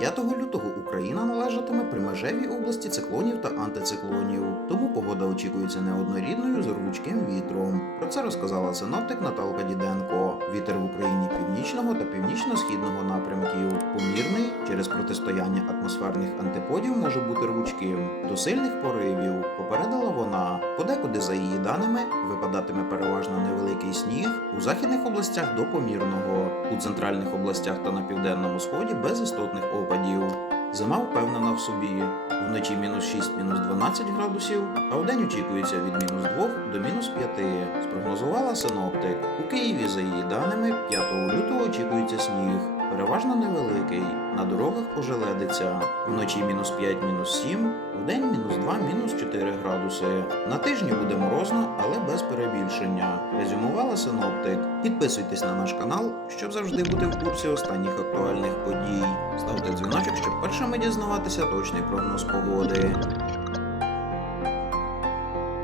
5 лютого Україна належатиме примежевій області циклонів та антициклонів, тому погода очікується неоднорідною з рвучким вітром. Про це розказала синоптик Наталка Діденко. Вітер в Україні північного та північно-східного напрямків. Помірний через протистояння атмосферних антиподів може бути рвучким. До сильних поривів попередила. Подекуди, за її даними, випадатиме переважно невеликий сніг у західних областях до помірного, у центральних областях та на південному сході без істотних опадів. Зима впевнена в собі. Вночі мінус 6, мінус 12 градусів, а вдень очікується від мінус 2 до мінус 5, спрогнозувала синоптик. У Києві, за її даними, 5 лютого очікується сніг. Переважно невеликий, на дорогах ожеледиться. Вночі мінус 5, мінус 7, вдень мінус 2, мінус 4 градуси. На тижні буде морозно, але без перебільшення. Резюмувала синоптик. Підписуйтесь на наш канал, щоб завжди бути в курсі останніх актуальних подій. Ставте дзвіночок, щоб першими дізнаватися точний прогноз погоди.